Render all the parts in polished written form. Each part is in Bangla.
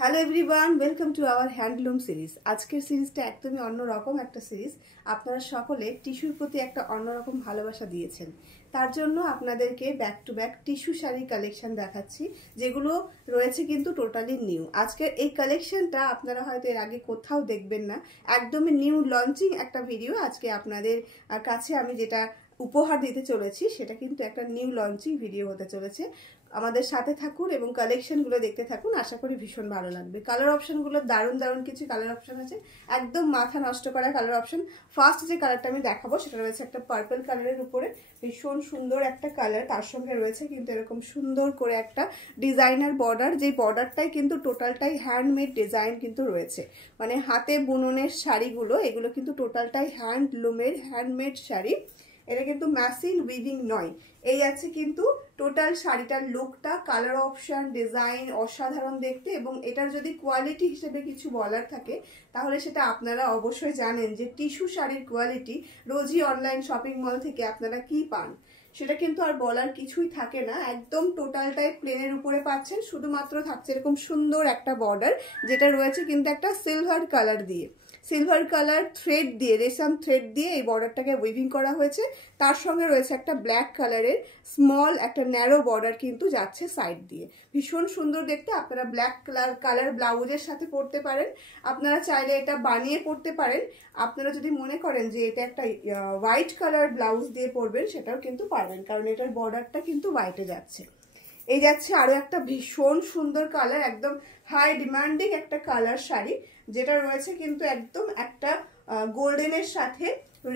Hello everyone, welcome to our handloom series. আজকের সিরিজটা একদমই অন্যরকম একটা সিরিজ। আপনারা সকলে টিস্যুর প্রতি একটা অন্যরকম ভালোবাসা দিয়েছেন, তার জন্য আপনাদেরকে back to back tissue sari collection দেখাচ্ছি, যেগুলো রয়েছে কিন্তু টোটালি নিউ। আজকের এই কালেকশনটা আপনারা হয়তো এর আগে কোথাও দেখবেন না, একদমই নিউ লঞ্চিং একটা ভিডিও। আজকে আপনাদের কাছে আমি যেটা উপহার দিতে চলেছি সেটা কিন্তু একটা নিউ লঞ্চিং ভিডিও হতে চলেছে। আমাদের সাথে থাকুন এবং কালেকশনগুলো দেখতে থাকুন, আশা করি ভীষণ ভালো লাগবে। কালার অপশনগুলো দারুণ দারুণ কিছু কালার অপশন আছে, একদম মাথা নষ্ট করা কালার অপশন। ফার্স্ট যে কালারটা আমি দেখাবো সেটা রয়েছে একটা পার্পল কালারের উপরে, ভীষণ সুন্দর একটা কালার। তার সঙ্গে রয়েছে কিন্তু এরকম সুন্দর করে একটা ডিজাইনার বর্ডার, যে বর্ডারটাই কিন্তু টোটালটাই হ্যান্ডমেড ডিজাইন কিন্তু রয়েছে, মানে হাতে বুননের শাড়িগুলো, এগুলো কিন্তু টোটালটাই হ্যান্ডলুমের হ্যান্ডমেড শাড়ি। এটা কিন্তু মেশিন উইভিং নয়। এই আছে কিন্তু টোটাল শাড়িটার লুকটা, কালার অপশন, ডিজাইন অসাধারণ দেখতে। এবং এটার যদি কোয়ালিটি হিসেবে কিছু বলার থাকে তাহলে সেটা আপনারা অবশ্যই জানেন যে টিস্যু শাড়ির কোয়ালিটি রোজই অনলাইন শপিং মল থেকে আপনারা কি পান সেটা কিন্তু আর বলার কিছুই থাকে না। একদম টোটালটাই প্লেনের উপরে পাচ্ছেন, শুধুমাত্র থাকছে এরকম সুন্দর একটা বর্ডার, যেটা রয়েছে কিন্তু একটা সিলভার কালার দিয়ে, সিলভার কালার থ্রেড দিয়ে, রেশম থ্রেড দিয়ে এই বর্ডারটাকে উইভিং করা হয়েছে। তার সঙ্গে রয়েছে একটা ব্ল্যাক কালারের স্মল একটা ন্যারো বর্ডার কিন্তু যাচ্ছে সাইড দিয়ে, ভীষণ সুন্দর দেখতে। আপনারা ব্ল্যাক কালার ব্লাউজের সাথে পরতে পারেন, আপনারা চাইলে এটা বানিয়ে পরতে পারেন। আপনারা যদি মনে করেন যে এটা একটা হোয়াইট কালার ব্লাউজ দিয়ে পরবেন সেটাও কিন্তু পারবেন, কারণ এটার বর্ডারটা কিন্তু হোয়াইটে যাচ্ছে। এই যাচ্ছে আরো একটা ভীষণ সুন্দর কালার, একদম হাই ডিমান্ডিং একটা কালার শাড়ি, যেটা রয়েছে কিন্তু একদম একটা গোল্ডেনের সাথে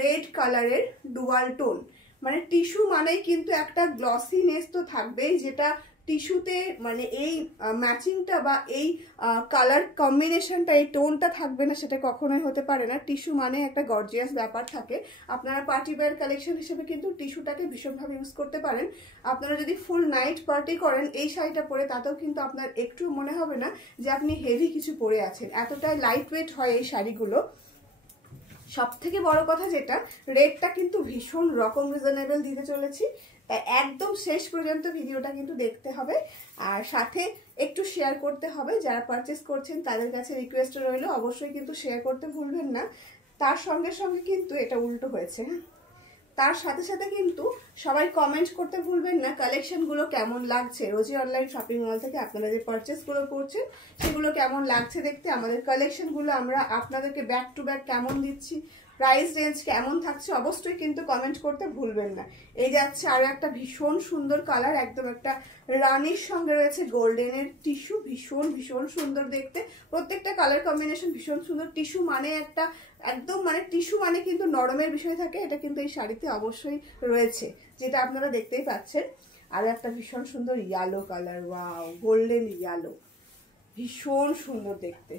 রেড কালারের ডুয়াল টোন। মানে টিস্যু মানেই কিন্তু একটা গ্লসিনেস তো থাকবেই, যেটা টিস্যুতে মানে এই ম্যাচিংটা বা এই কালার কম্বিনেশনটা, এই টোনটা থাকবে না সেটা কখনোই হতে পারে না। টিস্যু মানে একটা গর্জিয়াস ব্যাপার থাকে। আপনারা পার্টি ওয়্যার কালেকশন হিসেবে কিন্তু টিস্যুটাকে ভীষণভাবে ইউজ করতে পারেন। আপনারা যদি ফুল নাইট পার্টি করেন এই শাড়িটা পরে, তাতেও কিন্তু আপনার একটু মনে হবে না যে আপনি হেভি কিছু পরে আছেন, এতটাই লাইট ওয়েট হয় এই শাড়িগুলো। সব থেকে বড় কথা যেটা, রেটটা কিন্তু ভীষণ রকম রিজনেবল দিতে চলেছি, তাই একদম শেষ পর্যন্ত ভিডিওটা কিন্তু দেখতে হবে, আর সাথে একটু শেয়ার করতে হবে। যারা পারচেস করছেন তাদের কাছে রিকোয়েস্ট রইল অবশ্যই কিন্তু শেয়ার করতে ভুলবেন না। তার সঙ্গে সঙ্গে কিন্তু এটা উল্টো হয়েছে, তার সাথে সাথে কিন্তু সবাই কমেন্ট করতে ভুলবেন না কালেকশনগুলো কেমন লাগছে। রোজই অনলাইন শপিং মল থেকে আপনারা যে পারচেসগুলো করছেন সেগুলো কেমন লাগছে দেখতে, আমাদের কালেকশনগুলো আমরা আপনাদেরকে ব্যাক টু ব্যাক কেমন দিচ্ছি, প্রাইস রেঞ্জ কেমন থাকছে, অবশ্যই কিন্তু কমেন্ট করতে ভুলবেন না। এই যাচ্ছে আরো একটা ভীষণ সুন্দর কালার, একদম একটা রানির সঙ্গে রয়েছে গোল্ডেনের টিস্যু, ভীষণ ভীষণ সুন্দর দেখতে। প্রত্যেকটা কালার কম্বিনেশন ভীষণ সুন্দর। টিস্যু মানে একটা একদম মানে টিস্যু মানে কিন্তু নরমের বিষয় থাকে, এটা কিন্তু এই শাড়িতে অবশ্যই রয়েছে, যেটা আপনারা দেখতেই পাচ্ছেন। আর একটা ভীষণ সুন্দর yellow colour, wow, golden yellow, ভীষণ সুন্দর দেখতে,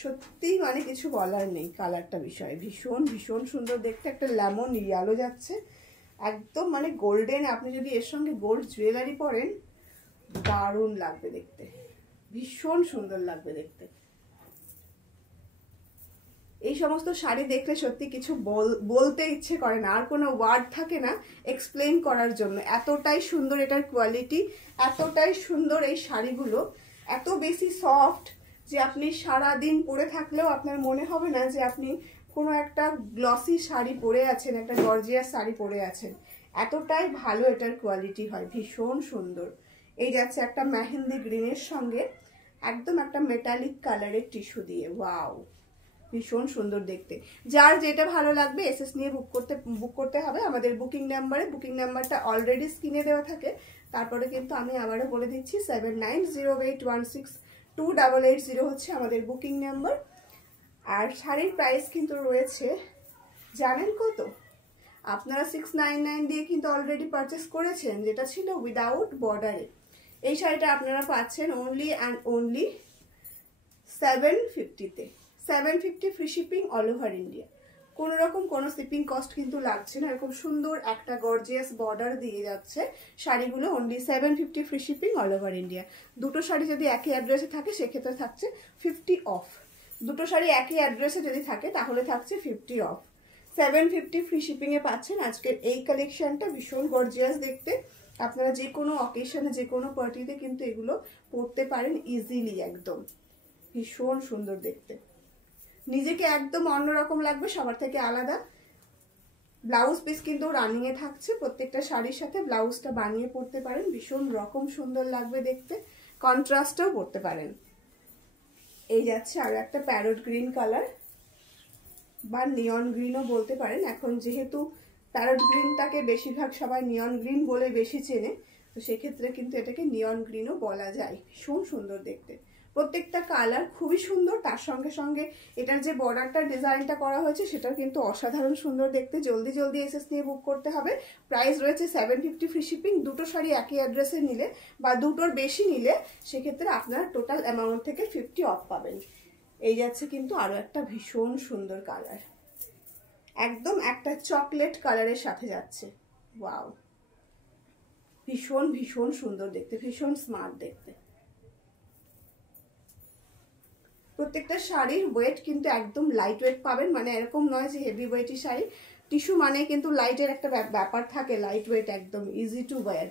সত্যি মানে কিছু বলার নেই। কালারটা বিষয় ভীষণ ভীষণ সুন্দর দেখতে, একটা লেমন ইয়েলো যাচ্ছে, একদম মানে গোল্ডেন। আপনি যদি এর সঙ্গে গোল্ড জুয়েলারি পরেন দারুণ লাগবে দেখতে, ভীষণ সুন্দর লাগবে দেখতে। এই সমস্ত শাড়ি দেখলে সত্যি কিছু বলতে ইচ্ছে করে না, আর কোনো ওয়ার্ড থাকে না এক্সপ্লেন করার জন্য, এতটাই সুন্দর এটার কোয়ালিটি, এতটাই সুন্দর এই শাড়িগুলো, এত বেশি সফট যে আপনি সারা দিন পরে থাকলেও আপনার মনে হবে না যে আপনি কোনো একটা গ্লসি শাড়ি পরে আছেন, একটা গর্জিয়াস শাড়ি পরে আছেন, এতটাই ভালো এটার কোয়ালিটি হয়, ভীষণ সুন্দর। এই যাচ্ছে একটা মেহেন্দি গ্রিনের সঙ্গে একদম একটা মেটালিক কালারের টিস্যু দিয়ে, ওয়াও, ভীষণ সুন্দর দেখতে। যার যেটা ভালো লাগবে এসএস নিয়ে বুক করতে হবে আমাদের বুকিং নাম্বারে। বুকিং নাম্বারটা অলরেডি স্ক্রিনে দেওয়া থাকে, তারপরে কিন্তু আমি আবারও বলে দিচ্ছি 7908162880 হচ্ছে আমাদের বুকিং নাম্বার। আর শাড়ির প্রাইস কিন্তু রয়েছে জানেন কত? আপনারা 699 দিয়ে কিন্তু অলরেডি পারচেস করেছেন, যেটা ছিল উইদাউট বর্ডারে। এই শাড়িটা আপনারা পাচ্ছেন অনলি অ্যান্ড অনলি 750-তে। 750 free shipping all over India, কোনো রকম কোনো শিপিং কস্ট কিন্তু লাগছে না। এরকম সুন্দর একটা গর্জিয়াস বর্ডার দিয়ে যাচ্ছে শাড়িগুলো, only 750 free shipping all over India. দুটো শাড়ি যদি একই অ্যাড্রেসে থাকে সেক্ষেত্রে থাকছে 50 অফ, দুটো শাড়ি একই অ্যাড্রেসে যদি থাকে তাহলে থাকছে 50 অফ। 750 ফ্রি শিপিংয়ে পাচ্ছেন আজকের এই কালেকশনটা, ভীষণ গর্জিয়াস দেখতে, আপনারা যে কোনো অকেশনে যে কোনো পার্টিতে কিন্তু এগুলো পরতে পারেন ইজিলি। একদম ভীষণ সুন্দর দেখতে, নিজেকে একদম অন্যরকম লাগবে, সবার থেকে আলাদা। ব্লাউজ পিস কিন্তু রানিং এ থাকছে, প্রত্যেকটা শাড়ির সাথে ব্লাউজটা বানিয়ে পরতে পারেন, ভীষণ রকম সুন্দর লাগবে দেখতে। কন্ট্রাস্টও পরতে পারেন। এই যাচ্ছে আরো একটা প্যারট গ্রিন কালার বা নিয়ন গ্রিনও বলতে পারেন। এখন যেহেতু প্যারট গ্রিনটাকে বেশিরভাগ সবাই নিয়ন গ্রিন বলে বেশি চেনে, তো সেক্ষেত্রে কিন্তু এটাকে নিয়ন গ্রিনও বলা যায়। ভীষণ সুন্দর দেখতে, প্রত্যেকটা কালার খুবই সুন্দর। তার সঙ্গে সঙ্গে এটার যে বর্ডারটা ডিজাইনটা করা হয়েছে সেটাও কিন্তু অসাধারণ সুন্দর দেখতে। জলদি জলদি এসএস নিয়ে বুক করতে হবে। প্রাইস রয়েছে 750 ফ্রি শিপিং। দুটো শাড়ি একই অ্যাড্রেসে নিলে বা দুটোর বেশি নিলে সেক্ষেত্রে আপনারা টোটাল অ্যামাউন্ট থেকে 50 অফ পাবেন। এই যাচ্ছে কিন্তু আরো একটা ভীষণ সুন্দর কালার, একদম একটা চকলেট কালারের সাথে যাচ্ছে। ওয়াও, ভীষণ ভীষণ সুন্দর দেখতে, ভীষণ স্মার্ট দেখতে। প্রত্যেকটা শাড়ির ওয়েট কিন্তু একদম লাইট ওয়েট পাবেন, মানে এরকম নয় যে হেভি ওয়েটি শাড়ি। টিস্যু মানে কিন্তু লাইটের একটা ব্যাপার থাকে, লাইট ওয়েট, একদম ইজি টু ওয়্যার।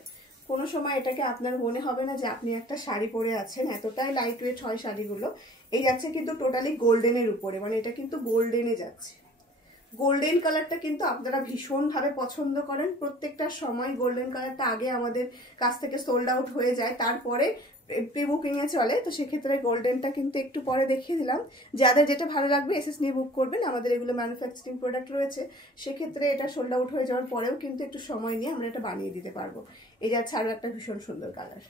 কোনো সময় এটাকে আপনার মনে হবে না যে আপনি একটা শাড়ি পরে আছেন, এতটাই লাইট ওয়েট হয় শাড়িগুলো। এই যাচ্ছে কিন্তু টোটালি গোল্ডেনের উপরে, মানে এটা কিন্তু গোল্ডেনে যাচ্ছে। গোল্ডেন কালারটা কিন্তু আপনারা ভীষণভাবে পছন্দ করেন, প্রত্যেকটা সময় গোল্ডেন কালারটা আগে আমাদের কাছ থেকে সোল্ড আউট হয়ে যায়, তারপরে প্রি বুকিংয়ে চলে। তো সেক্ষেত্রে গোল্ডেনটা কিন্তু একটু পরে দেখিয়ে দিলাম। যাদের যেটা ভালো লাগবে এসএস নিয়ে বুক করবেন। আমাদের এগুলো ম্যানুফ্যাকচারিং প্রোডাক্ট রয়েছে, সেক্ষেত্রে এটা সোল্ড আউট হয়ে যাওয়ার পরেও কিন্তু একটু সময় নিয়ে আমরা এটা বানিয়ে দিতে পারবো। এই যাচ্ছে আরও একটা ভীষণ সুন্দর কালার,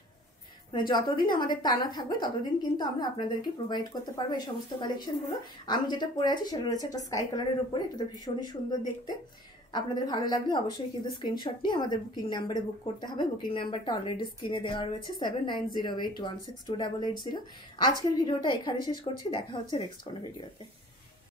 মানে যতদিন আমাদের টানা থাকবে ততদিন কিন্তু আমরা আপনাদেরকে প্রোভাইড করতে পারবো এই সমস্ত কালেকশনগুলো। আমি যেটা পরে আছি সেটা রয়েছে একটা স্কাই কালারের উপরে, এটা তো ভীষণই সুন্দর দেখতে। আপনাদের ভালো লাগলে অবশ্যই কিন্তু স্ক্রিনশট নিয়ে আমাদের বুকিং নাম্বারে বুক করতে হবে। বুকিং নাম্বারটা অলরেডি স্ক্রিনে দেওয়া রয়েছে 7908162880। আজকের ভিডিওটা এখানে শেষ করছি, দেখা হচ্ছে নেক্সট কোনো ভিডিওতে।